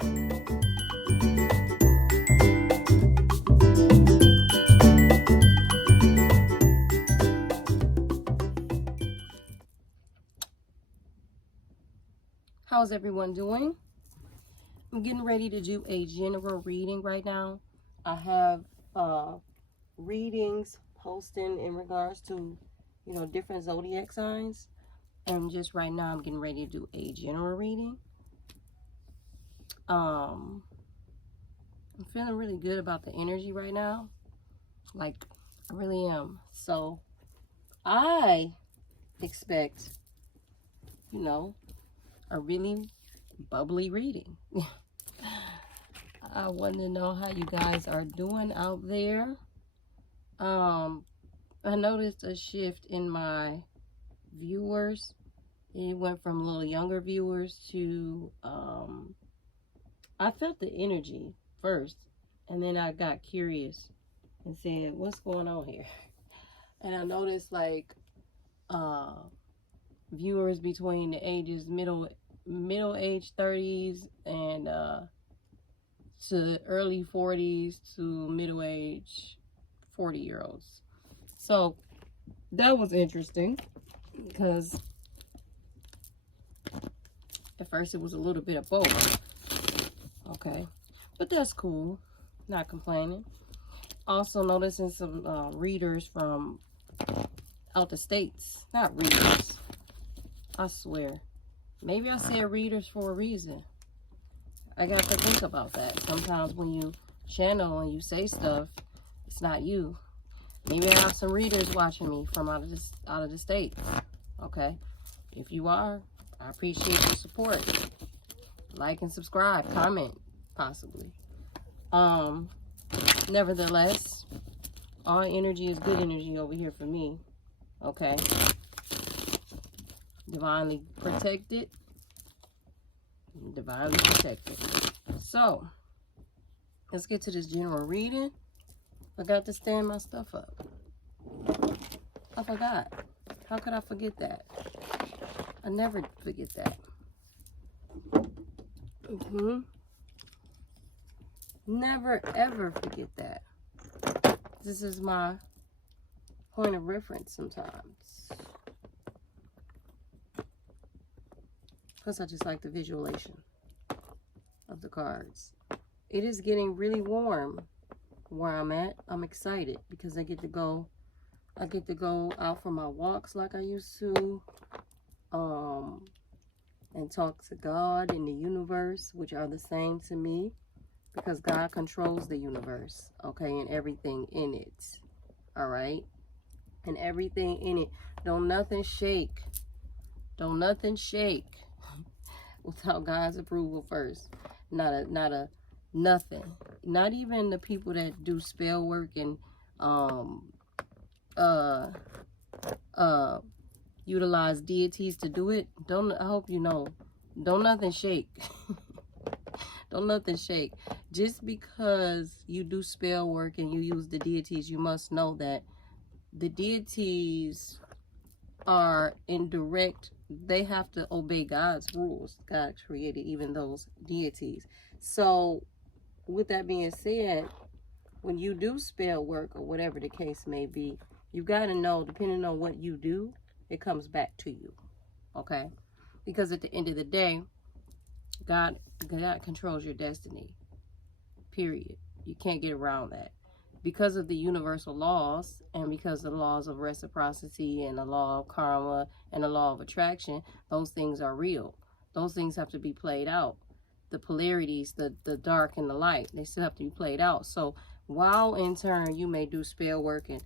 How's everyone doing? I'm getting ready to do a general reading right now. I have readings posting in regards to, different zodiac signs. And just right now, I'm getting ready to do a general reading. I'm feeling really good about the energy right now. Like, I really am. So, I expect, a really bubbly reading. I want to know how you guys are doing out there. I noticed a shift in my viewers. It went from a little younger viewers to I felt the energy first, and then I got curious and said, what's going on here? And I noticed like viewers between the ages middle age 30s and to early 40s to middle age 40-year-olds. So that was interesting because at first it was a little bit of both. Okay, but that's cool. Not complaining. Also noticing some readers from out the states. Not readers. I swear. Maybe I said readers for a reason. I got to think about that. Sometimes when you channel and you say stuff, it's not you. Maybe I have some readers watching me from out of the state. Okay? If you are, I appreciate your support. Like and subscribe, comment, possibly. Nevertheless, all energy is good energy over here for me. Okay? Divinely protected. Divinely protected. So, let's get to this general reading. Forgot to stand my stuff up. I forgot. How could I forget that? I never forget that. Never ever forget that. This is my point of reference sometimes. Plus, I just like the visualization of the cards. It is getting really warm where I'm at. I'm excited because I get to go out for my walks like I used to. And talk to God and the universe, which are the same to me, because God controls the universe, okay, and everything in it, all right, and everything in it. Don't nothing shake without God's approval first. Nothing. Not even the people that do spell work and utilize deities to do it. I hope you know. Don't nothing shake. Don't nothing shake. Just because you do spell work and you use the deities, you must know that the deities are in direct, they have to obey God's rules. God created even those deities. So with that being said, when you do spell work or whatever the case may be, you got to know, depending on what you do, it comes back to you. Okay? Because at the end of the day, God controls your destiny. Period. You can't get around that. Because of the universal laws, and because of the laws of reciprocity and the law of karma and the law of attraction, those things are real. Those things have to be played out. The polarities, the dark and the light, they still have to be played out. So while in turn you may do spell work and,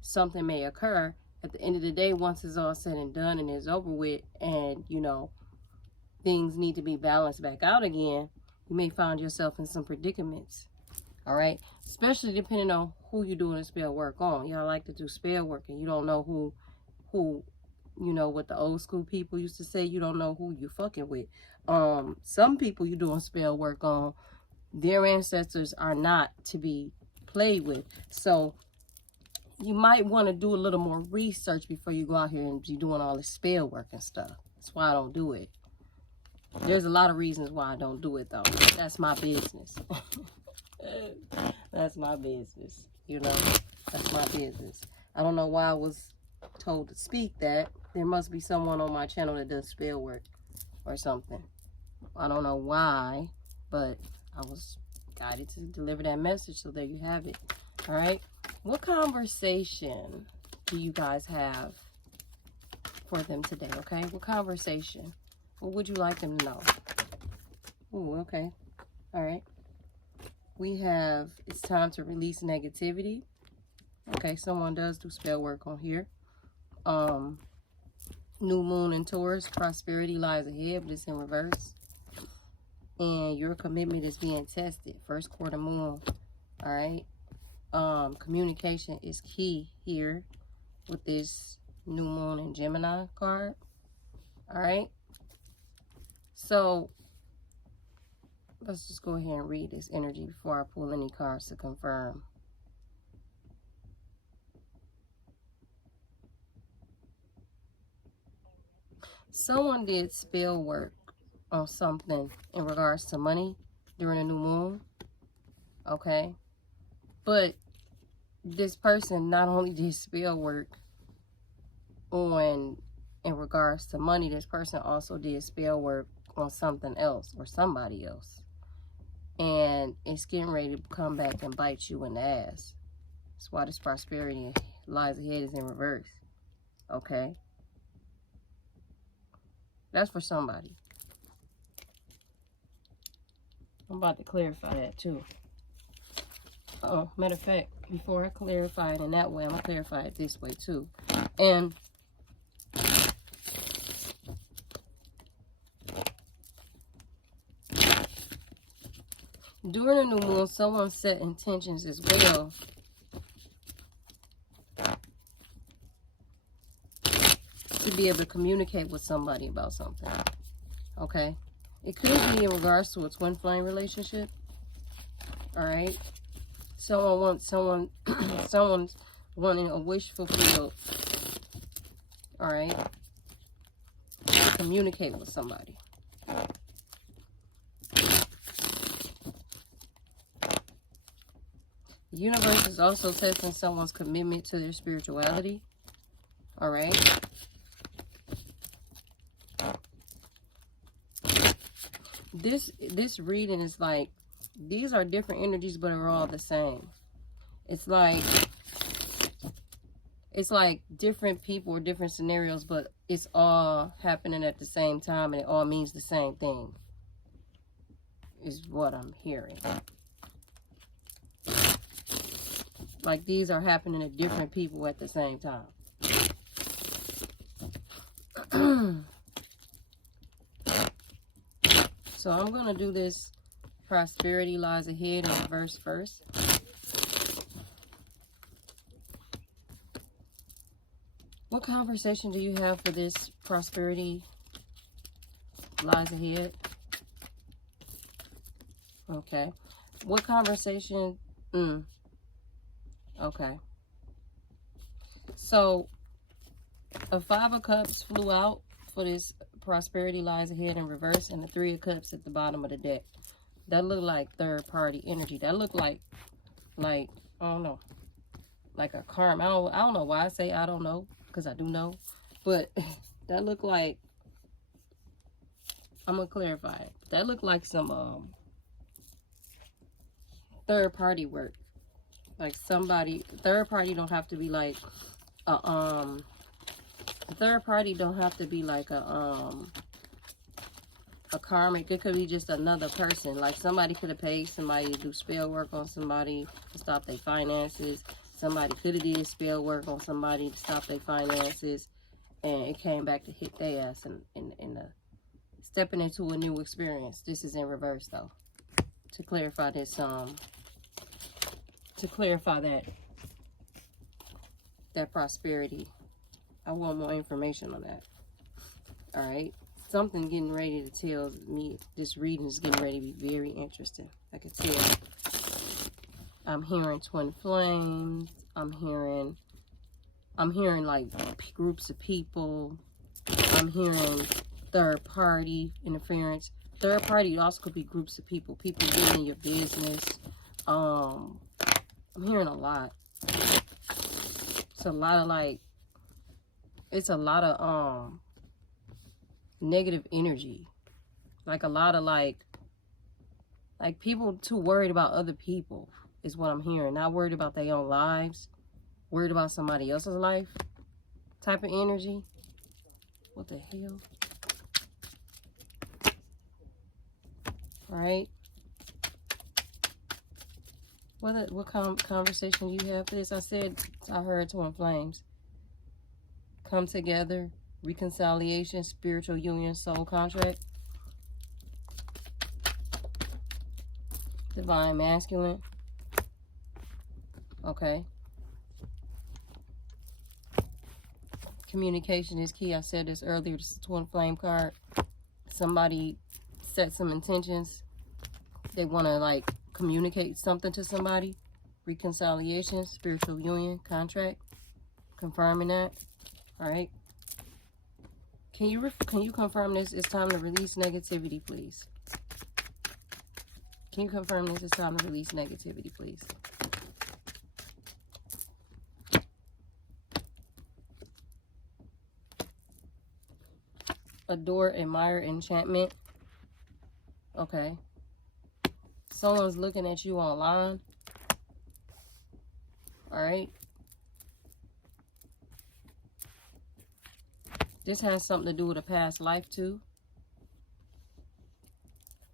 something may occur, at the end of the day, once it's all said and done and it's over with and, things need to be balanced back out again, you may find yourself in some predicaments. All right? Especially depending on who you're doing the spell work on. Y'all like to do spell work and you don't know who, what the old school people used to say, you don't know who you fucking with. Some people you doing spell work on, their ancestors are not to be played with. So you might want to do a little more research before you go out here and be doing all this spell work and stuff. That's why I don't do it. There's a lot of reasons why I don't do it, though. That's my business. That's my business, you know. That's my business. I don't know why I was told to speak that. There must be someone on my channel that does spell work or something. I don't know why, but I was guided to deliver that message, so there you have it. All right. What conversation do you guys have for them today, okay? What conversation? What would you like them to know? Ooh, okay. All right. We have, it's time to release negativity. Okay, someone does do spell work on here. New moon in Taurus, prosperity lies ahead, but it's in reverse. And your commitment is being tested. First quarter moon. All right. Communication is key here with this new moon in Gemini card. All right. So let's just go ahead and read this energy before I pull any cards to confirm. Someone did spell work on something in regards to money during a new moon. Okay. But this person not only did spell work on in regards to money, this person also did spell work on something else or somebody else. And it's getting ready to come back and bite you in the ass. That's why this prosperity lies ahead is in reverse. Okay. That's for somebody. I'm about to clarify that too. Oh, matter of fact, before I clarify it in that way, I'm going to clarify it this way too. And during a new moon, someone set intentions as well to be able to communicate with somebody about something. Okay? It could be in regards to a twin flame relationship. Alright? Someone's wanting a wish fulfilled. Alright? Communicate with somebody. The universe is also testing someone's commitment to their spirituality. Alright? This reading is like, these are different energies, but are all the same. It's like different people or different scenarios, but it's all happening at the same time, and it all means the same thing, is what I'm hearing. Like these are happening to different people at the same time. So I'm going to do this prosperity lies ahead in reverse first. What conversation do you have for this prosperity lies ahead? Okay. What conversation? Okay. So a 5 of Cups flew out for this prosperity lies ahead in reverse, and the 3 of Cups at the bottom of the deck. That looked like third party energy. That looked like I don't know, like a karma. I don't know why I say I don't know, because I do know, but that looked like, I'm gonna clarify it. That looked like some third party work. Like somebody, third party don't have to be like a third party don't have to be like a karmic. It could be just another person. Like somebody could have paid somebody to do spell work on somebody to stop their finances. Somebody could have did spell work on somebody to stop their finances, and it came back to hit their ass in the stepping into a new experience. This is in reverse though. To clarify this, to clarify that prosperity. I want more information on that. All right. Something getting ready to tell me, this reading is getting ready to be very interesting. I can tell. I'm hearing twin flames. I'm hearing like groups of people. I'm hearing third party interference. Third party also could be groups of people. People getting in your business. I'm hearing a lot. It's a lot of like, it's a lot of negative energy. Like a lot of like people too worried about other people is what I'm hearing. Not worried about their own lives. Worried about somebody else's life type of energy. What the hell? Right? What conversation do you have for this? I heard twin flames. Come together, reconciliation, spiritual union, soul contract. Divine masculine. Okay. Communication is key. I said this earlier. This is a twin flame card. Somebody set some intentions. They want to like communicate something to somebody. Reconciliation, spiritual union, contract. Confirming that. All right. Can you confirm this? It's time to release negativity, please. Can you confirm this? It's time to release negativity, please. Adore, admire, enchantment. Okay. Someone's looking at you online. All right. This has something to do with a past life too.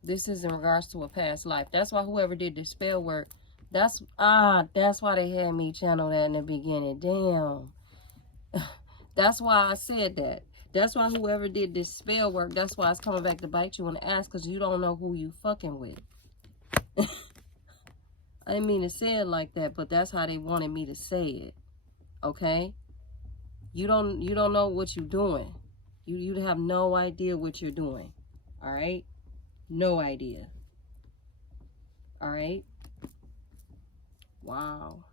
This is in regards to a past life. That's why whoever did the spell work, that's why they had me channel that in the beginning. Damn. That's why I said that. That's why whoever did this spell work, that's why it's coming back to bite you in the ass, because you don't know who you fucking with. I didn't mean to say it like that, but that's how they wanted me to say it. Okay? You don't know what you're doing. You have no idea what you're doing. All right? No idea. All right? Wow.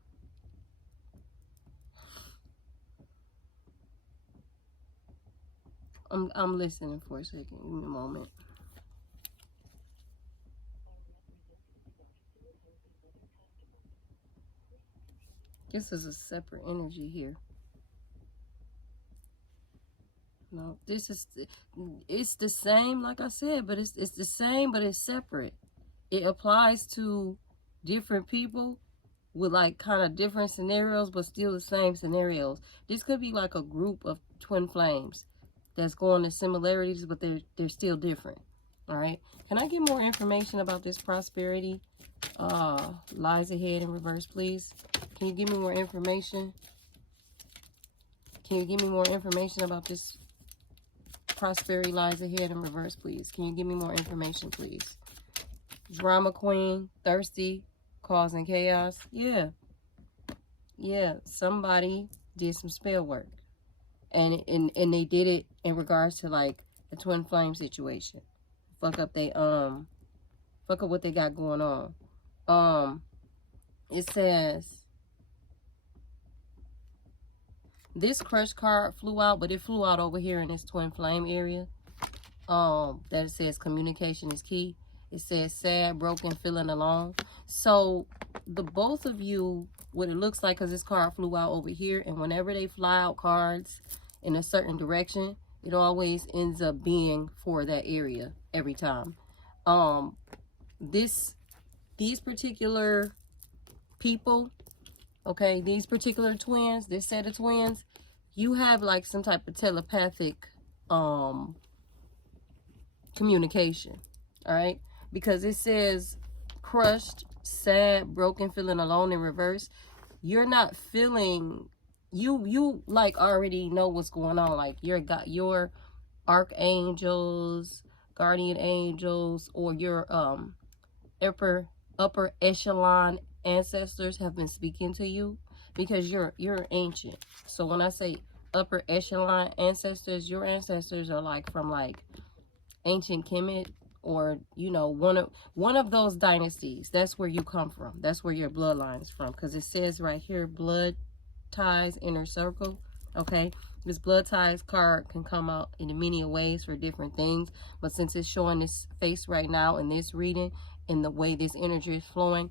I'm listening for a second. Give me a moment. This is a separate energy here. No, this is, it's the same, like I said, but it's the same, but it's separate. It applies to different people with like kind of different scenarios, but still the same scenarios. This could be like a group of twin flames that's going to similarities, but they're still different. All right. Can I get more information about this prosperity? Lies ahead in reverse, please. Can you give me more information? Can you give me more information about this prosperity lies ahead in reverse, please? Can you give me more information, please? Drama queen, thirsty, causing chaos. Yeah. Yeah, somebody did some spell work. And they did it in regards to like a twin flame situation. Fuck up what they got going on. It says this crush card flew out, but it flew out over here in this twin flame area. That it says communication is key. It says sad, broken, feeling alone. So the both of you, what it looks like, because this card flew out over here, and whenever they fly out cards in a certain direction, it always ends up being for that area every time. These particular people, okay, these particular twins, this set of twins, you have like some type of telepathic communication. All right, because it says crushed, sad, broken, feeling alone in reverse. You're not feeling, you like already know what's going on. Like your archangels, guardian angels, or your upper echelon ancestors have been speaking to you, because you're ancient. So when I say upper echelon ancestors, your ancestors are like from like ancient Kemet, or you know, one of those dynasties. That's where you come from. That's where your bloodline is from, because it says right here, blood ties, inner circle. Okay, This blood ties card can come out in many ways for different things, but since it's showing this face right now in this reading, in the way this energy is flowing,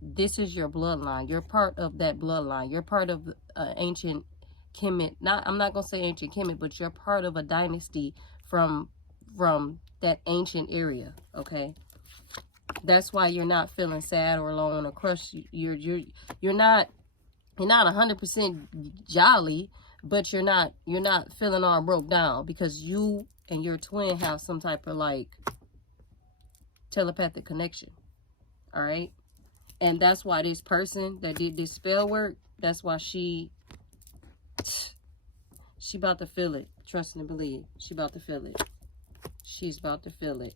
this is your bloodline. You're part of that bloodline. You're part of ancient Kemet. I'm not gonna say ancient Kemet, but you're part of a dynasty from that ancient area. Okay, that's why you're not feeling sad or alone or crushed. You're not 100% jolly, but you're not feeling all broke down, because you and your twin have some type of like telepathic connection. All right, and that's why this person that did this spell work, that's why she about to feel it. Trust and believe, she about to feel it. She's about to feel it.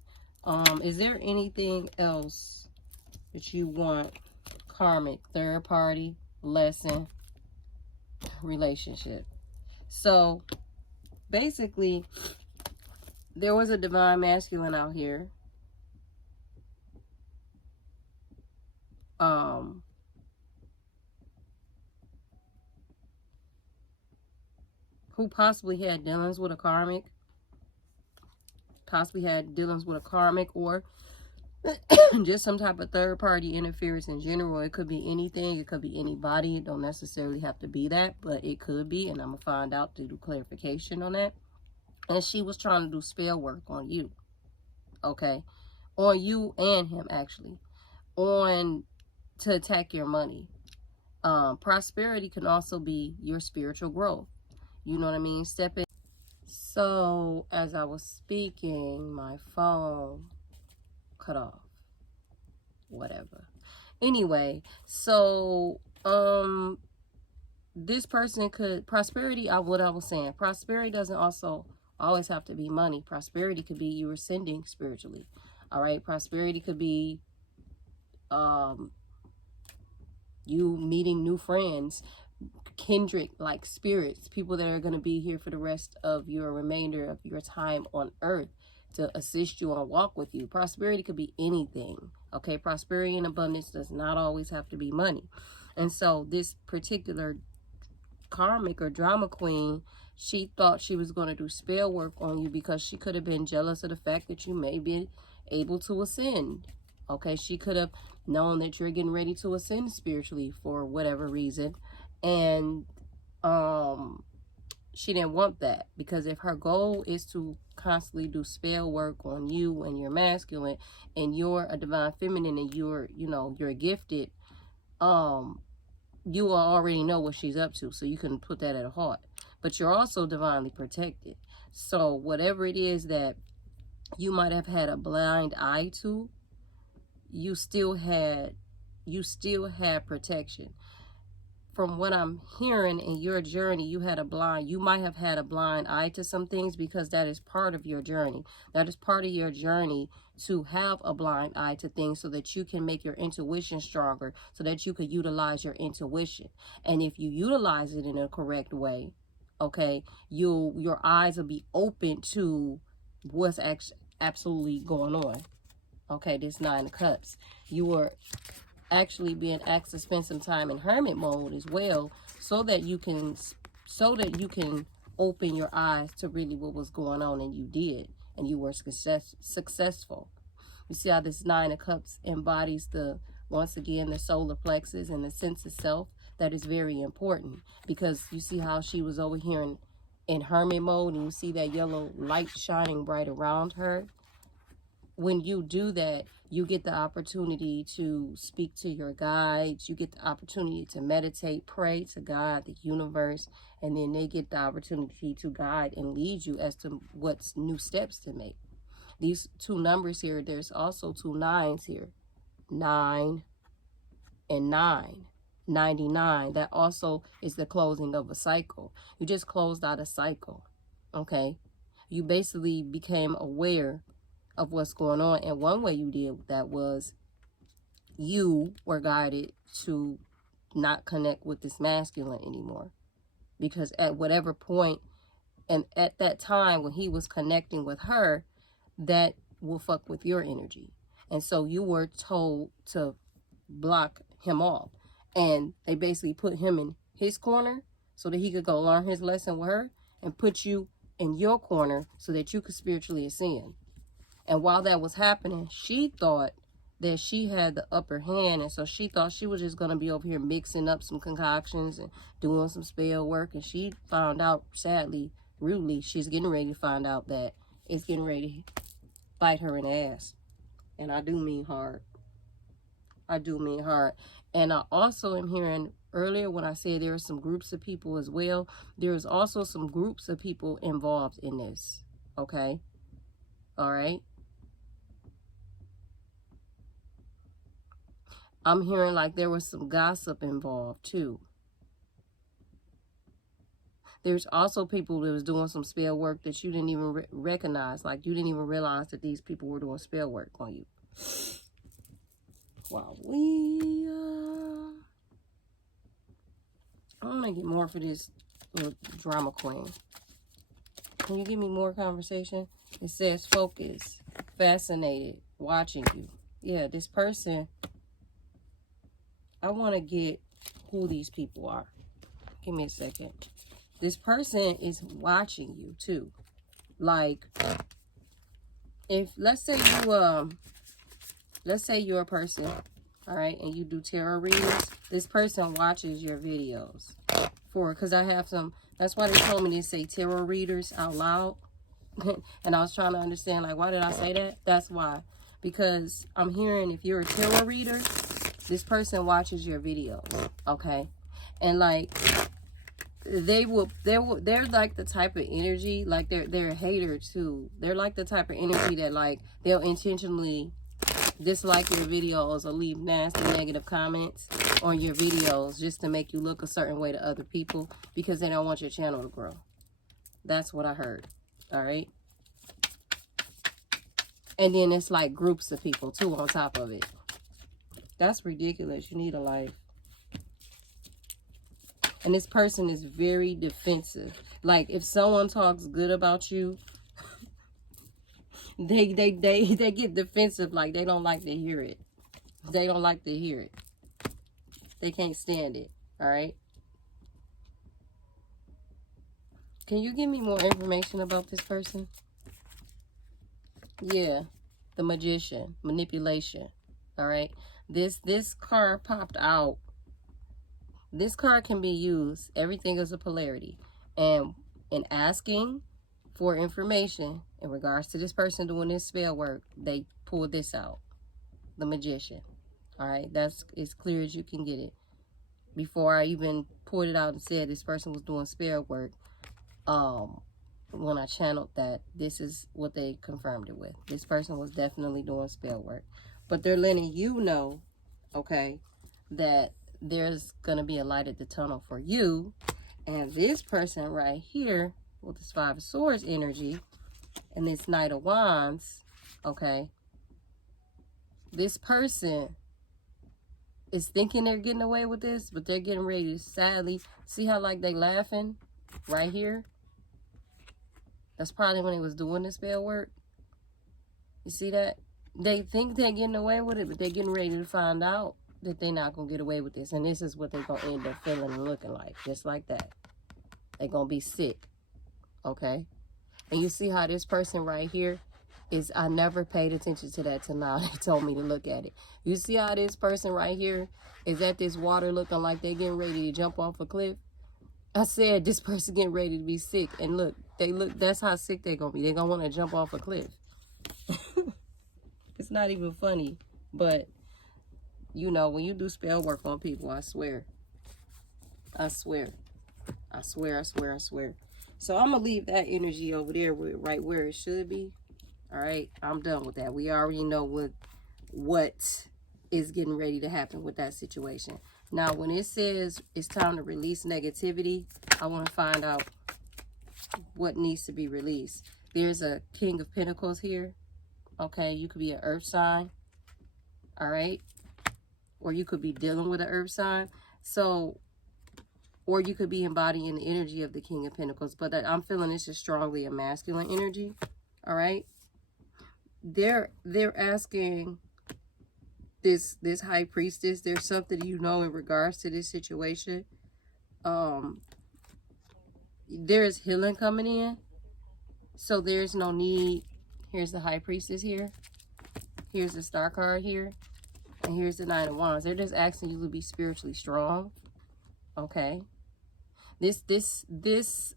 Is there anything else that you want? Karmic, third party, lesson, relationship. So basically, there was a divine masculine out here. Who possibly had dealings with a karmic. Or just some type of third party interference in general. It could be anything. It could be anybody. It don't necessarily have to be that, but it could be, and I'm gonna find out to do clarification on that. And she was trying to do spell work on you. Okay, on you and him, actually, to attack your money. Prosperity can also be your spiritual growth. You know what I mean? Step in. So as I was speaking, my phone cut off. Whatever. Anyway, so this person could, prosperity, what I was saying, prosperity doesn't also always have to be money. Prosperity could be you ascending spiritually. All right, prosperity could be you meeting new friends, kindred like spirits, people that are going to be here for the rest of your remainder of your time on earth to assist you and walk with you. Prosperity could be anything. Okay, prosperity and abundance does not always have to be money. And so this particular karmic or drama queen, she thought she was going to do spell work on you because she could have been jealous of the fact that you may be able to ascend. Okay, she could have known that you're getting ready to ascend spiritually for whatever reason, and she didn't want that, because if her goal is to constantly do spell work on you and you're masculine and you're a divine feminine and you're gifted, you will already know what she's up to, so you can put that at heart. But you're also divinely protected. So whatever it is that you might have had a blind eye to, you still had protection. From what I'm hearing in your journey, you might have had a blind eye to some things, because that is part of your journey. That is part of your journey, to have a blind eye to things so that you can make your intuition stronger, so that you could utilize your intuition. And if you utilize it in a correct way, okay, your eyes will be open to what's absolutely going on. Okay, this Nine of Cups. You are actually being asked to spend some time in hermit mode as well, so that you can open your eyes to really what was going on, and you did, and you were successful. You see how this Nine of Cups embodies once again the solar plexus and the sense of self. That is very important, because you see how she was over here in hermit mode, and you see that yellow light shining bright around her. When you do that, you get the opportunity to speak to your guides. You get the opportunity to meditate, pray to God, the universe, and then they get the opportunity to guide and lead you as to what's new steps to make. These two numbers here, there's also two nines here. 9 and 9. 99. That also is the closing of a cycle. You just closed out a cycle. Okay? You basically became aware of what's going on, and one way you did that was you were guided to not connect with this masculine anymore, because at whatever point and at that time when he was connecting with her, that will fuck with your energy, and so you were told to block him off, and they basically put him in his corner so that he could go learn his lesson with her. and put you in your corner so that you could spiritually ascend. And while that was happening, she thought that she had the upper hand, and so she thought she was just going to be over here mixing up some concoctions and doing some spell work. And she found out, sadly, rudely, she's getting ready to find out that it's getting ready to bite her in the ass. And I do mean hard. I do mean hard. And I also am hearing earlier when I said there are some groups of people as well, there's also some groups of people involved in this. Okay? All right? I'm hearing like there was some gossip involved too. There's also people that was doing some spell work that you didn't even recognize. Like you didn't even realize that these people were doing spell work on you. Wow, I want to get more for this little drama queen. Can you give me more conversation? It says focus, fascinated, watching you. Yeah, this person, I want to get who these people are. Give me a second. This person is watching you too. Like, if let's say you're a person, all right, and you do tarot readings. This person watches your videos because I have some. That's why they told me to say tarot readers out loud. And I was trying to understand, like, why did I say that? That's why. Because I'm hearing if you're a tarot reader, this person watches your videos, okay? And like they're like the type of energy, like they're a hater too. They're like the type of energy that like they'll intentionally dislike your videos or leave nasty negative comments on your videos just to make you look a certain way to other people because they don't want your channel to grow. That's what I heard. All right. And then it's like groups of people too on top of it. That's ridiculous. You need a life. And this person is very defensive. Like if someone talks good about you, they get defensive. Like they don't like to hear it. They don't like to hear it. They can't stand it. All right. Can you give me more information about this person? Yeah. The magician. Manipulation. All right. This card popped out. This card can be used. Everything is a polarity. And in asking for information in regards to this person doing this spell work, they pulled this out. The magician. All right. That's as clear as you can get it. Before I even pulled it out and said this person was doing spell work, when I channeled that, this is what they confirmed it with. This person was definitely doing spell work. But they're letting you know, okay, that there's going to be a light at the tunnel for you. And this person right here with this Five of Swords energy and this Knight of Wands, okay, this person is thinking they're getting away with this, but they're getting ready to sadly, see how like they laughing right here? That's probably when he was doing the spell work. You see that? They think they're getting away with it, but they're getting ready to find out that they're not going to get away with this. And this is what they're going to end up feeling and looking like. Just like that. They're going to be sick. Okay? And you see how this person right here is, I never paid attention to that till now. They told me to look at it. You see how this person right here is at this water looking like they're getting ready to jump off a cliff? I said this person getting ready to be sick. And look, that's how sick they're going to be. They're going to want to jump off a cliff. It's not even funny. But, you know, when you do spell work on people, I swear. I swear. I swear, I swear, I swear. So I'm going to leave that energy over there right where it should be. All right, I'm done with that. We already know what is getting ready to happen with that situation. Now, when it says it's time to release negativity, I want to find out what needs to be released. There's a King of Pentacles here. Okay, you could be an earth sign. All right, or you could be dealing with an earth sign. So, or you could be embodying the energy of the King of Pentacles. But I'm feeling this is strongly a masculine energy. All right. They're asking this high priestess, there's something you know in regards to this situation. there is healing coming in. So there's no need. Here's the High Priestess here. Here's the Star card here. And here's the Nine of Wands. They're just asking you to be spiritually strong. Okay. This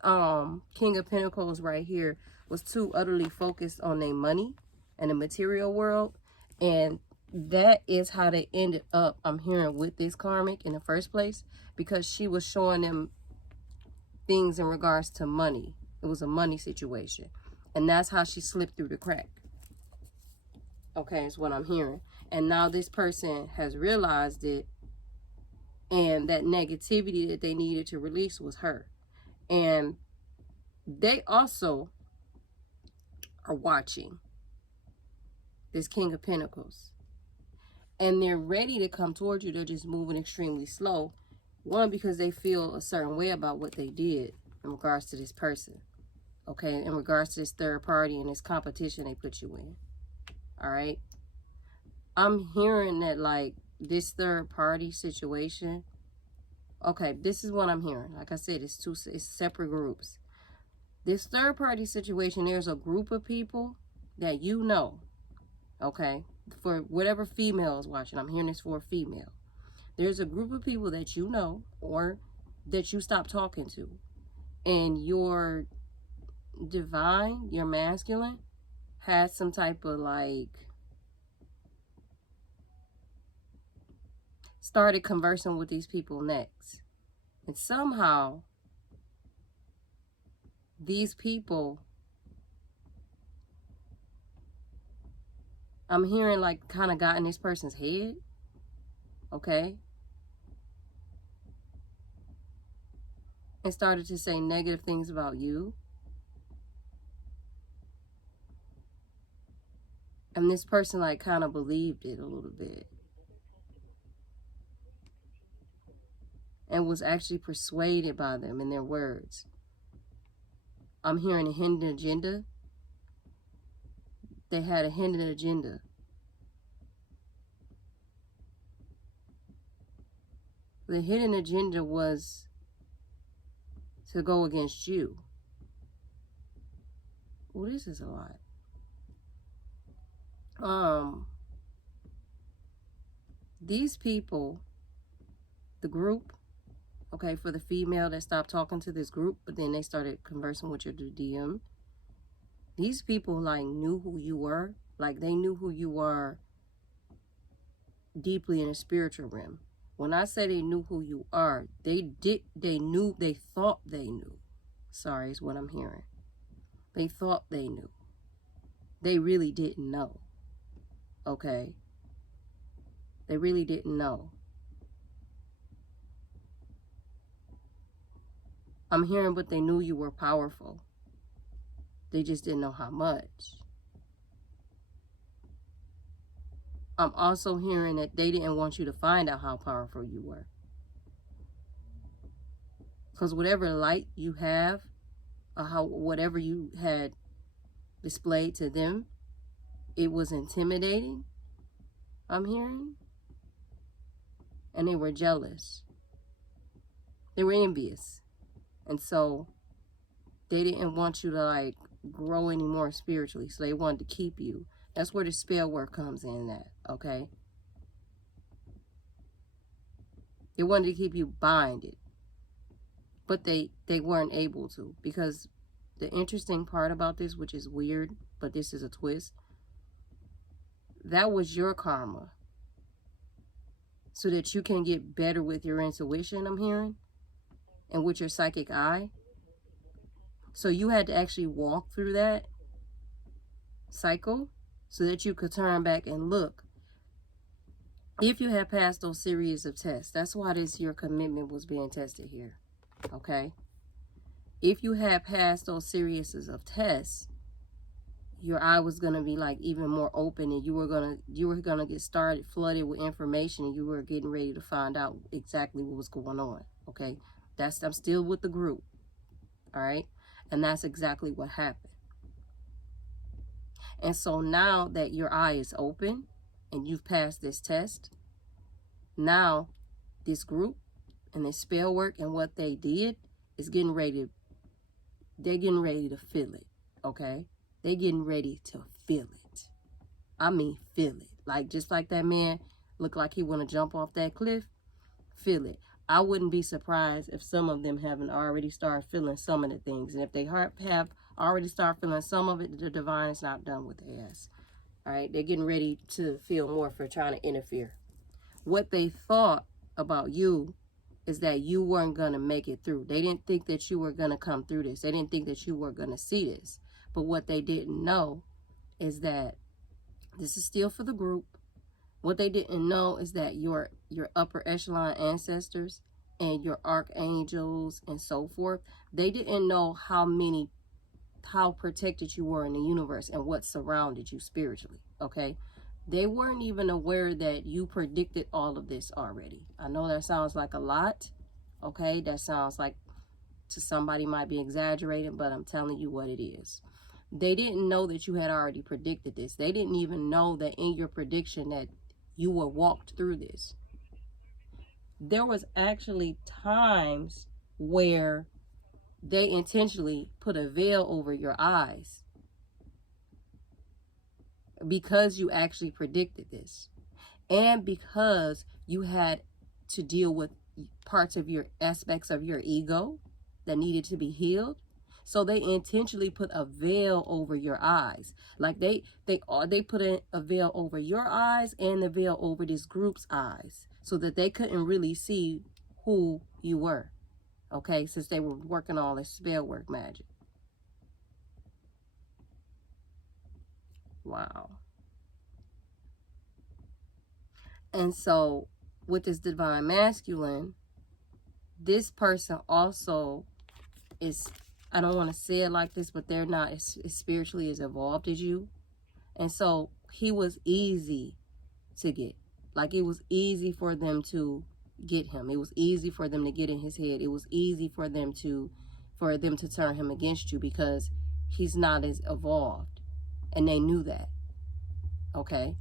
King of Pentacles right here was too utterly focused on their money and the material world. And that is how they ended up, I'm hearing, with this karmic in the first place. Because she was showing them things in regards to money. It was a money situation. And that's how she slipped through the crack. Okay, is what I'm hearing. And now this person has realized it. And that negativity that they needed to release was her. And they also are watching this King of Pentacles. And they're ready to come towards you. They're just moving extremely slow. One, because they feel a certain way about what they did in regards to this person. Okay, in regards to this third party and this competition they put you in. All right. I'm hearing that, like, this third party situation. Okay, this is what I'm hearing. Like I said, it's separate groups. This third party situation, there's a group of people that you know. Okay, for whatever female is watching, I'm hearing this for a female. There's a group of people that you know or that you stop talking to. And your divine, your masculine, has some type of, like, started conversing with these people next. And somehow, these people, I'm hearing, like, kind of got in this person's head. Okay. And started to say negative things about you. And this person, like, kind of believed it a little bit. And was actually persuaded by them in their words. I'm hearing a hidden agenda. They had a hidden agenda. The hidden agenda was to go against you. Well, this is a lot. These people, the group, okay, for the female that stopped talking to this group, but then they started conversing with your DM. These people, like, knew who you were. Like, they knew who you were deeply in a spiritual realm. When I say they knew who you are, they thought they knew. Sorry, is what I'm hearing. They thought they knew. They really didn't know. Okay? They really didn't know. I'm hearing, but they knew you were powerful. They just didn't know how much. I'm also hearing that they didn't want you to find out how powerful you were. Because whatever light you have, or whatever you had displayed to them, it was intimidating, I'm hearing. And they were jealous. They were envious. And so they didn't want you to, like, grow anymore spiritually. So they wanted to keep you. That's where the spell work comes in at, okay? They wanted to keep you binded. But they weren't able to. Because the interesting part about this, which is weird, but this is a twist, that was your karma. So that you can get better with your intuition, I'm hearing, and with your psychic eye. So you had to actually walk through that cycle so that you could turn back and look. If you had passed those series of tests, that's why your commitment was being tested here. Okay? If you had passed those series of tests, your eye was going to be, like, even more open, and you were going to get started flooded with information, and you were getting ready to find out exactly what was going on. Okay? I'm still with the group. All right? And that's exactly what happened. And so now that your eye is open and you've passed this test, now this group and this spell work and what they did is getting ready to they're getting ready to feel it, okay? They're getting ready to feel it. I mean, feel it. Like, just like that man looked like he want to jump off that cliff, feel it. I wouldn't be surprised if some of them haven't already started feeling some of the things. And if they have already started feeling some of it, the divine is not done with their ass. All right? They're getting ready to feel more for trying to interfere. What they thought about you is that you weren't going to make it through. They didn't think that you were going to come through this. They didn't think that you were going to see this. But what they didn't know is that this is still for the group. What they didn't know is that your upper echelon ancestors and your archangels and so forth, they didn't know how protected you were in the universe and what surrounded you spiritually, okay? They weren't even aware that you predicted all of this already. I know that sounds like a lot, okay? That sounds like to somebody might be exaggerating, but I'm telling you what it is. They didn't know that you had already predicted this. They didn't even know that in your prediction that you were walked through this. There was actually times where they intentionally put a veil over your eyes because you actually predicted this, and because you had to deal with parts of your aspects of your ego that needed to be healed. So they intentionally put a veil over your eyes. Like they put a veil over your eyes and the veil over this group's eyes so that they couldn't really see who you were. Okay, since they were working all this spell work magic. Wow. And so with this divine masculine, this person also is, I don't want to say it like this, but they're not as spiritually as evolved as you. And so he was easy to get. Like, it was easy for them to get him. It was easy for them to get in his head. It was easy for them to turn him against you because he's not as evolved. And they knew that. Okay?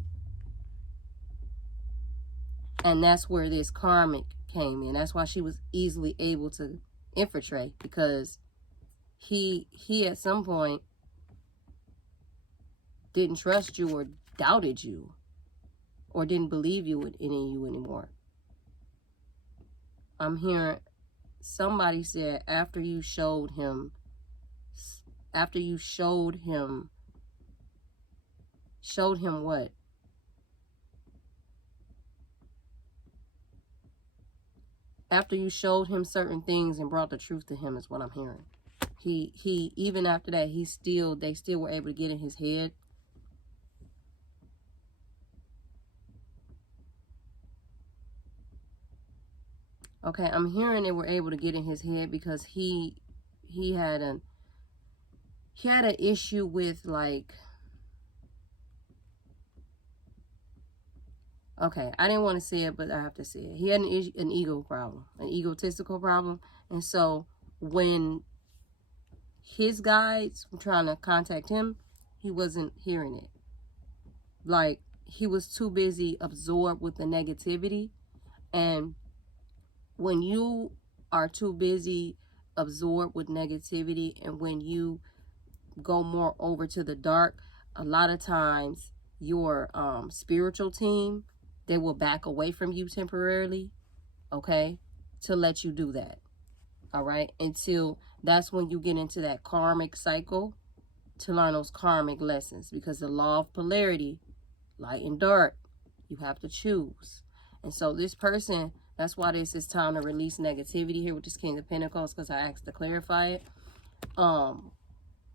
And that's where this karmic came in. That's why she was easily able to infiltrate, because he at some point didn't trust you or doubted you or didn't believe you in you anymore. I'm hearing somebody said after you showed him what? After you showed him certain things and brought the truth to him is what I'm hearing. He even after that, they still were able to get in his head. Okay, I'm hearing they were able to get in his head because he had an issue with, like, okay, I didn't want to say it, but I have to say it. He had an ego problem, an egotistical problem. And so when his guides were trying to contact him, he wasn't hearing it. Like, he was too busy absorbed with the negativity. And when you are too busy absorbed with negativity, and when you go more over to the dark, a lot of times your spiritual team, they will back away from you temporarily, okay, to let you do that. All right, until that's when you get into that karmic cycle to learn those karmic lessons, because the law of polarity, light and dark, you have to choose. And so this person, that's why this is time to release negativity here with this King of Pentacles, because I asked to clarify it.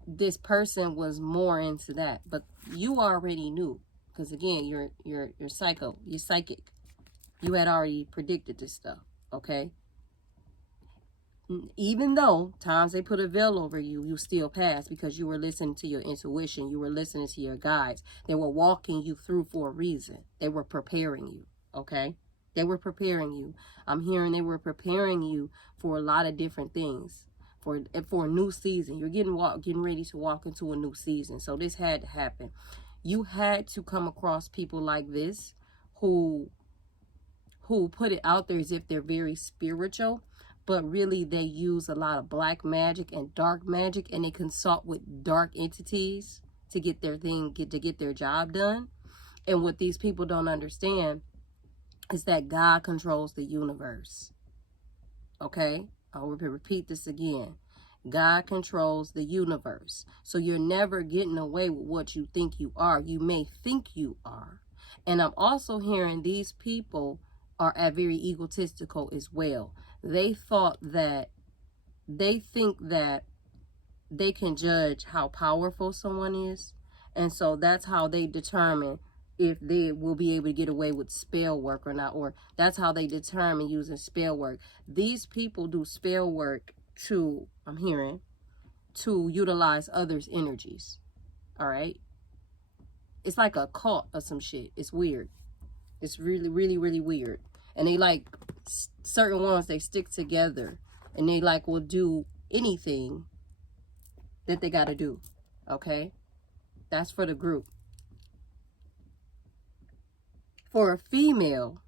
This person was more into that, but you already knew, because again, you're psychic. You had already predicted this stuff, okay? Even though times they put a veil over you, you still passed because you were listening to your intuition. You were listening to your guides. They were walking you through for a reason. They were preparing you, okay? They were preparing you. I'm hearing they were preparing you for a lot of different things. For a new season. You're getting ready to walk into a new season. So this had to happen. You had to come across people like this who put it out there as if they're very spiritual, but really they use a lot of black magic and dark magic, and they consult with dark entities to get their get their job done. And what these people don't understand is that God controls the universe. Okay? I'll repeat this again. God controls the universe. So you're never getting away with what you think you are. You may think you are. And I'm also hearing these people are very egotistical as well. They think that they can judge how powerful someone is. And so that's how they determine if they will be able to get away with spell work or not. Or that's how they determine using spell work. These people do spell work to, I'm hearing, to utilize others' energies. All right? It's like a cult or some shit. It's weird. It's really, really, really weird. And they like, certain ones, they stick together. And they like will do anything that they got to do. Okay? That's for the group. For a female,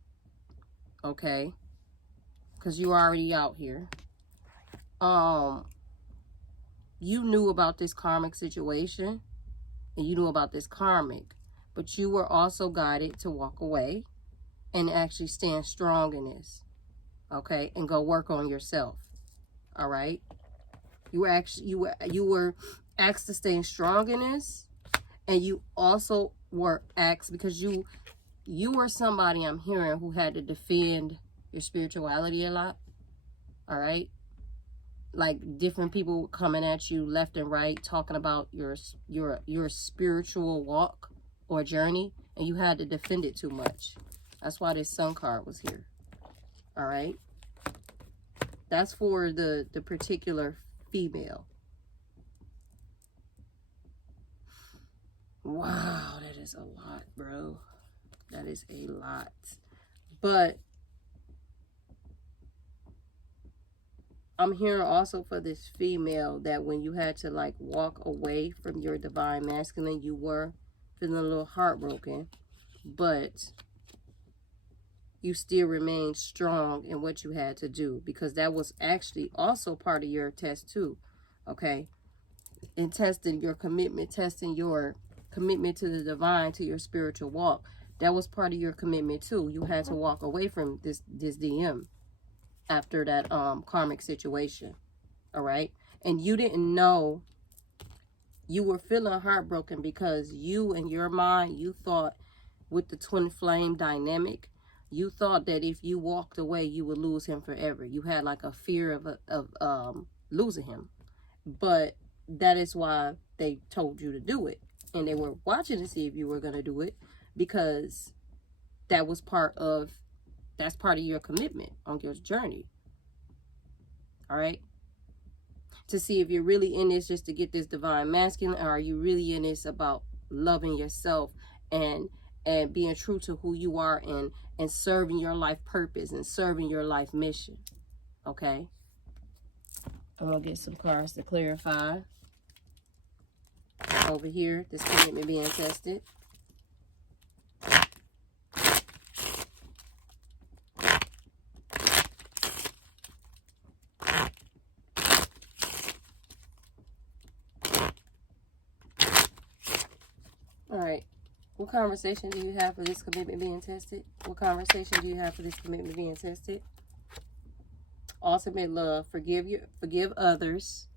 okay, because you're already out here, you knew about this karmic situation, and you knew about this karmic, but you were also guided to walk away and actually stand strong in this, okay, and go work on yourself. All right, you were asked to stay strong in this, and you also were asked because you were somebody, I'm hearing, who had to defend your spirituality a lot. All right, like different people coming at you left and right, talking about your spiritual walk or journey, and you had to defend it too much. That's why this Sun card was here. All right, that's for the particular female. Wow, that is a lot, bro. That is a lot. But I'm hearing also for this female that when you had to like walk away from your divine masculine, you were feeling a little heartbroken, but you still remained strong in what you had to do, because that was actually also part of your test too. Okay? And testing your commitment, testing your commitment to the divine, to your spiritual walk. That was part of your commitment too. You had to walk away from this DM after that karmic situation. All right? And you didn't know, you were feeling heartbroken because you, in your mind, you thought with the twin flame dynamic, you thought that if you walked away, you would lose him forever. You had like a fear of losing him. But that is why they told you to do it. And they were watching to see if you were going to do it, because that's part of your commitment on your journey. All right? To see if you're really in this just to get this divine masculine, or are you really in this about loving yourself and being true to who you are, and serving your life purpose and serving your life mission. Okay? I'm going to get some cards to clarify. Over here, this commitment being tested. All right. What conversation do you have for this commitment being tested? What conversation do you have for this commitment being tested? Ultimate love. Forgive others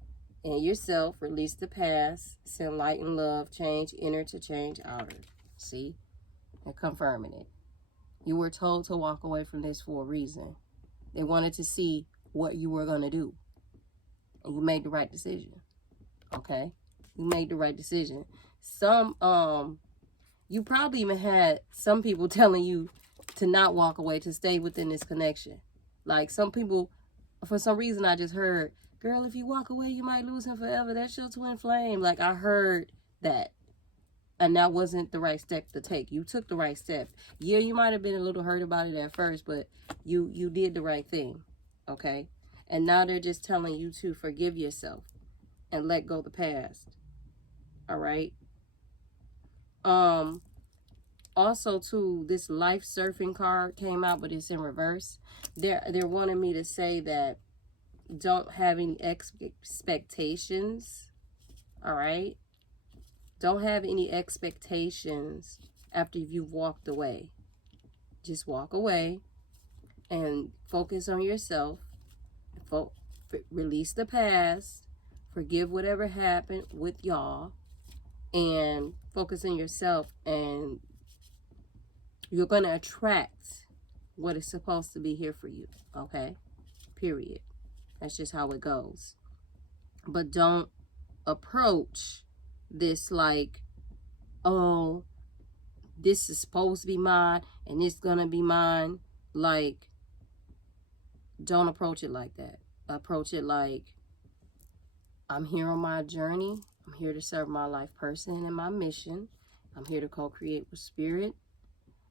and yourself. Release the past. Send light and love. Change inner to change outer. See? And confirming it. You were told to walk away from this for a reason. They wanted to see what you were going to do. And you made the right decision. Okay? You made the right decision. You probably even had some people telling you to not walk away, to stay within this connection. Like some people, for some reason, I just heard, girl, if you walk away, you might lose him forever. That's your twin flame. Like I heard that. And that wasn't the right step to take. You took the right step. Yeah, you might have been a little hurt about it at first, but you did the right thing. Okay? And now they're just telling you to forgive yourself and let go of the past. All right? Also too, this life surfing card came out, but it's in reverse. They're wanting me to say that Don't have any expectations. All right? Don't have any expectations after you've walked away. Just walk away and focus on yourself. Release the past. Forgive whatever happened with y'all. And focus on yourself. And you're going to attract what is supposed to be here for you. Okay? Period. That's just how it goes. But don't approach this like, oh, this is supposed to be mine and it's gonna be mine. Like, don't approach it like that. Approach it like, I'm here on my journey. I'm here to serve my life person and my mission. I'm here to co-create with spirit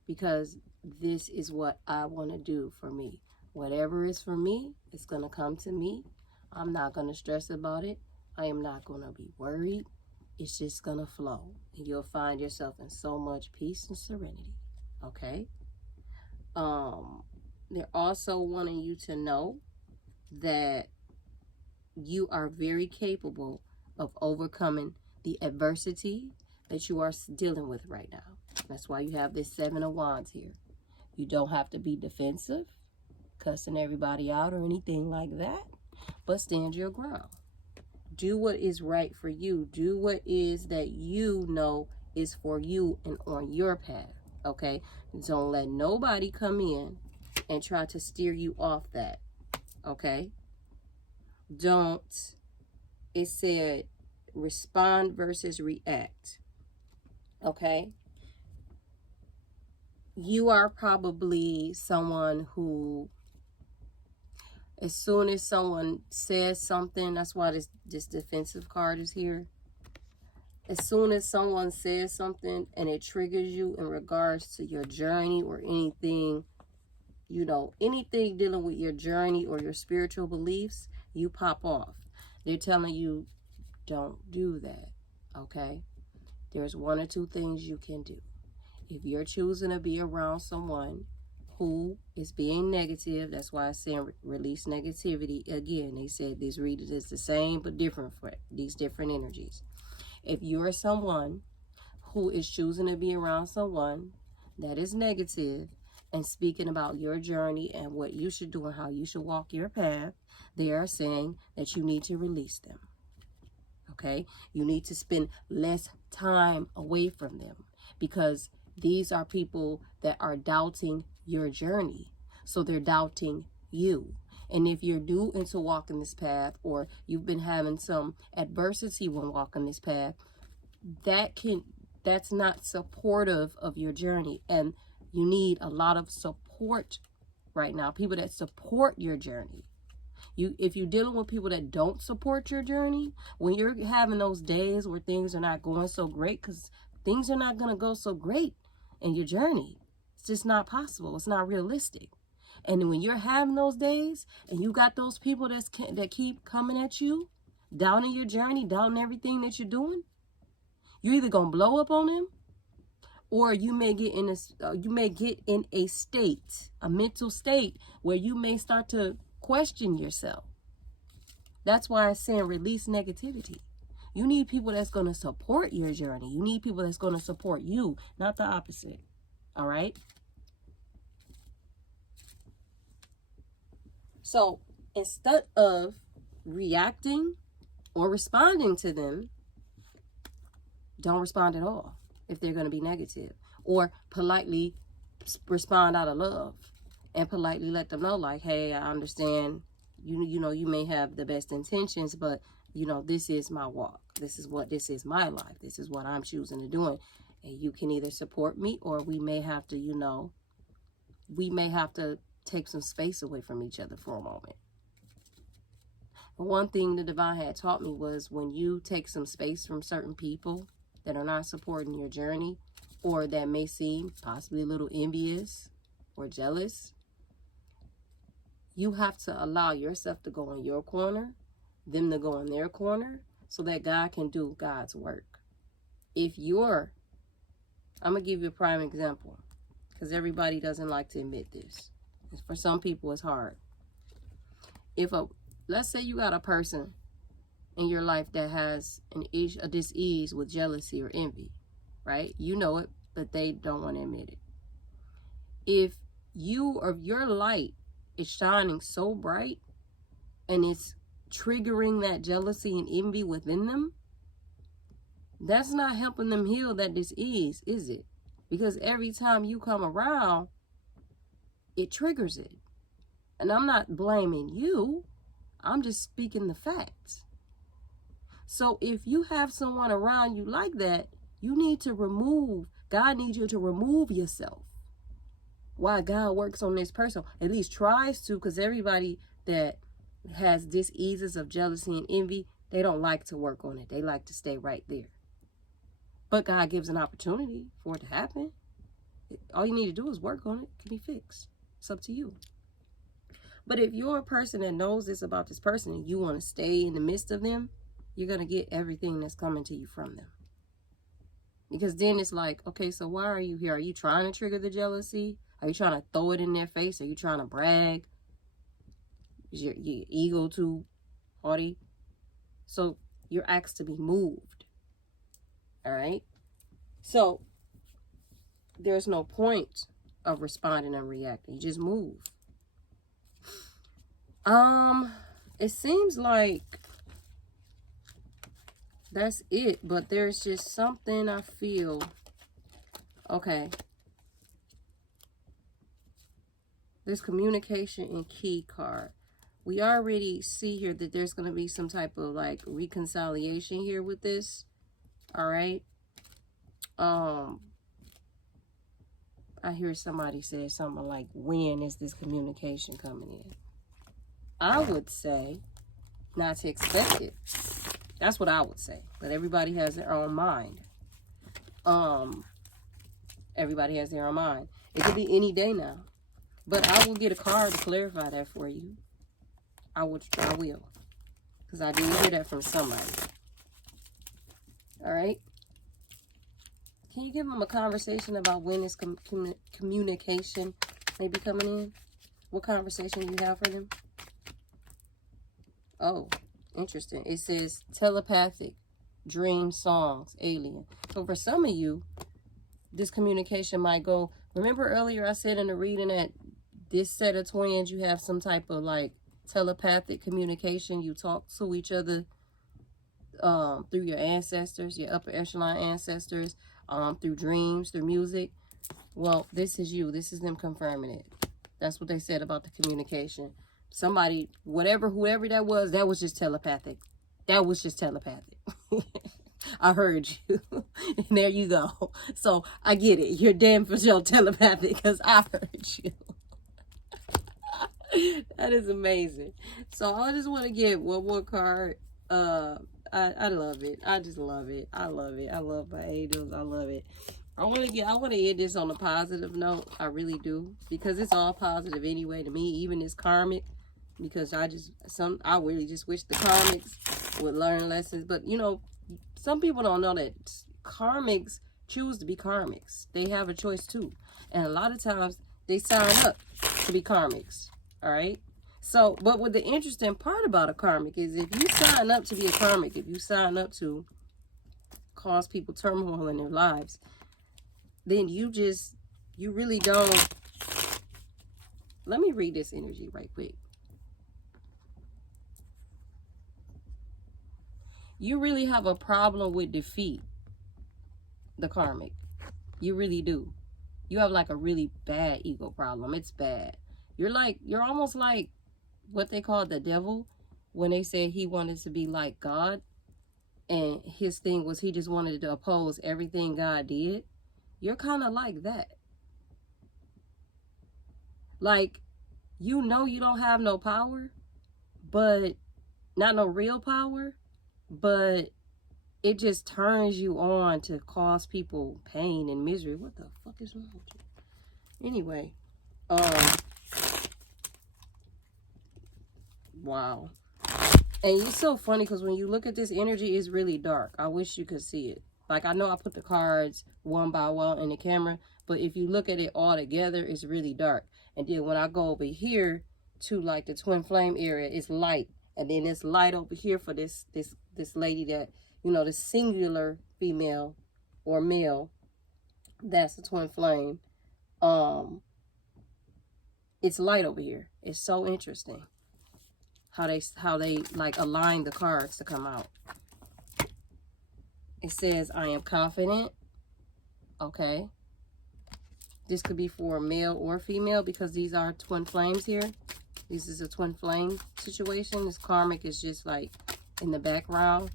because this is what I want to do for me. Whatever is for me, it's going to come to me. I'm not going to stress about it. I am not going to be worried. It's just going to flow. And you'll find yourself in so much peace and serenity. Okay? They're also wanting you to know that you are very capable of overcoming the adversity that you are dealing with right now. That's why you have this 7 of Wands here. You don't have to be defensive, cussing everybody out or anything like that, but stand your ground. Do what is right for you. Do what is that you know is for you and on your path, okay? Don't let nobody come in and try to steer you off that, okay? Don't, it said respond versus react, okay? You are probably someone who, as soon as someone says something, that's why this defensive card is here. As soon as someone says something and it triggers you in regards to your journey or anything, you know, anything dealing with your journey or your spiritual beliefs, you pop off. They're telling you, don't do that, okay? There's 1 or 2 things you can do. If you're choosing to be around someone who is being negative, that's why I said release negativity. Again, they said this reading is the same but different for these different energies. If you're someone who is choosing to be around someone that is negative and speaking about your journey and what you should do and how you should walk your path, they are saying that you need to release them. Okay? You need to spend less time away from them because these are people that are doubting your journey. So they're doubting you. And if you're new into walking this path or you've been having some adversity when walking this path, that's not supportive of your journey. And you need a lot of support right now. People that support your journey. If you're dealing with people that don't support your journey, when you're having those days where things are not going so great, because things are not going to go so great in your journey. It's just not possible. It's not realistic. And when you're having those days and you got those people that keep coming at you, doubting your journey, doubting everything that you're doing, you're either going to blow up on them or you may get in a state, a mental state where you may start to question yourself. That's why I'm saying release negativity. You need people that's going to support your journey. You need people that's going to support you, not the opposite. All right? So instead of reacting or responding to them, don't respond at all if they're going to be negative. Or politely respond out of love and politely let them know, like, hey, I understand, you know, you may have the best intentions, but you know, this is my walk. This is my life. This is what I'm choosing to do. And you can either support me or we may have to, you know, take some space away from each other for a moment. But one thing the divine had taught me was when you take some space from certain people that are not supporting your journey or that may seem possibly a little envious or jealous, you have to allow yourself to go in your corner, them to go in their corner, so that God can do God's work. I'm going to give you a prime example, because everybody doesn't like to admit this. For some people, it's hard. If let's say you got a person in your life that has a dis-ease with jealousy or envy, right? You know it, but they don't want to admit it. If your light is shining so bright and it's triggering that jealousy and envy within them, that's not helping them heal that dis-ease, is it? Because every time you come around, it triggers it. And I'm not blaming you. I'm just speaking the facts. So if you have someone around you like that, you need to God needs you to remove yourself. Why God works on this person, at least tries to, because everybody that has diseases of jealousy and envy, they don't like to work on it. They like to stay right there. But God gives an opportunity for it to happen. All you need to do is work on it. It can be fixed. It's up to you. But if you're a person that knows this about this person and you want to stay in the midst of them, you're going to get everything that's coming to you from them. Because then it's like, okay, so why are you here? Are you trying to trigger the jealousy? Are you trying to throw it in their face? Are you trying to brag? Is your ego too haughty? So you're asked to be moved. All right? So there's no point of responding and reacting. You just move. It seems like that's it, but there's just something I feel. Okay. There's communication and key card. We already see here that there's going to be some type of like reconciliation here with this. All right. I hear somebody say something like, when is this communication coming in? I would say not to expect it. That's what I would say. But everybody has their own mind. Everybody has their own mind. It could be any day now. But I will get a card to clarify that for you. I will. Because I did hear that from somebody. All right. Can you give them a conversation about when this communication may be coming in? What conversation you have for them? Oh, interesting. It says telepathic, dream, songs, alien. So for some of you, this communication might go. Remember earlier I said in the reading that this set of twins, you have some type of like telepathic communication. You talk to each other through your ancestors, your upper echelon ancestors, through dreams, through music. Well, this is you. This is them confirming it. That's what they said about the communication. Somebody, whoever that was just telepathic. That was just telepathic. I heard you. And there you go. So I get it. You're damn for sure telepathic because I heard you. That is amazing. So I just want to get one more card. I love it. I just love it. I love it. I love my angels. I love it. I want to end this on a positive note. I really do. Because it's all positive anyway to me, even this karmic. Because I really just wish the karmics would learn lessons. But you know, some people don't know that karmics choose to be karmics. They have a choice too. And a lot of times they sign up to be karmics. All right. So, but what the interesting part about a karmic is if you sign up to be a karmic, if you sign up to cause people turmoil in their lives, then you really don't. Let me read this energy right quick. You really have a problem with defeat, the karmic. You really do. You have like a really bad ego problem. It's bad. You're almost like what they call the devil when they said he wanted to be like God. And his thing was he just wanted to oppose everything God did. You're kind of like that. Like, you know you don't have no power, but not no real power, but it just turns you on to cause people pain and misery. What the fuck is wrong with you? Anyway, wow. And it's so funny because when you look at this energy, it's really dark. I wish you could see it. Like, I know I put the cards one by one in the camera, but if you look at it all together, it's really dark. And then when I go over here to like the twin flame area, it's light. And then it's light over here for this lady that, you know, the singular female or male. That's a twin flame. It's light over here. It's so interesting how they like align the cards to come out. It says, I am confident. Okay. This could be for male or female because these are twin flames here. This is a twin flame situation. This karmic is just like in the background.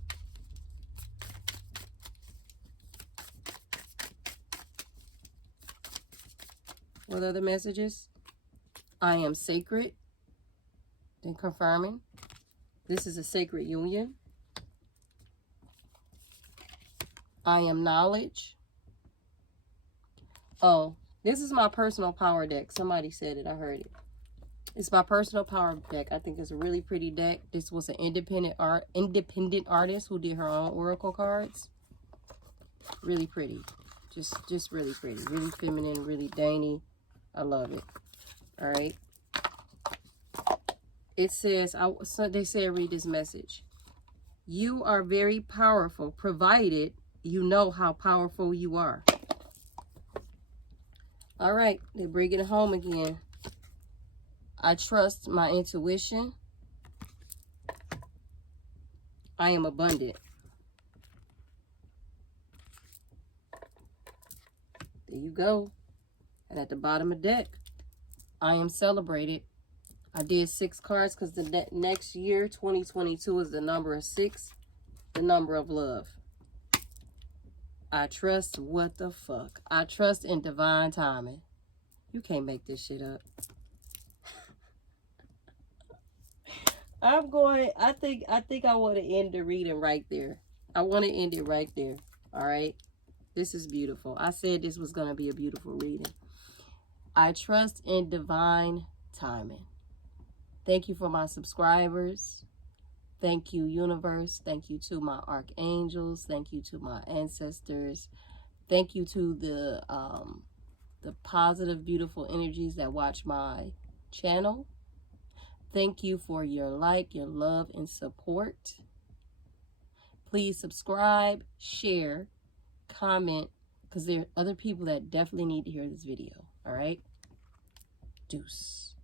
What other messages? I am sacred. Then confirming. This is a sacred union. I am knowledge. Oh, this is my personal power deck. Somebody said it. I heard it. It's my personal power deck. I think it's a really pretty deck. This was an independent artist who did her own oracle cards. Really pretty. Just really pretty. Really feminine, really dainty. I love it. All right. It says, so they said read this message. You are very powerful, provided you know how powerful you are. All right, they're bringing it home again. I trust my intuition. I am abundant. There you go. And at the bottom of the deck, I am celebrated. I did 6 cards because the next year, 2022, is the number of 6, the number of love. I trust what the fuck. I trust in divine timing. You can't make this shit up. I think I want to end the reading right there. I want to end it right there. All right. This is beautiful. I said this was going to be a beautiful reading. I trust in divine timing. Thank you for my subscribers. Thank you, universe. Thank you to my archangels. Thank you to my ancestors. Thank you to the positive, beautiful energies that watch my channel. Thank you for your like, your love, and support. Please subscribe, share, comment, because there are other people that definitely need to hear this video. All right? Deuce.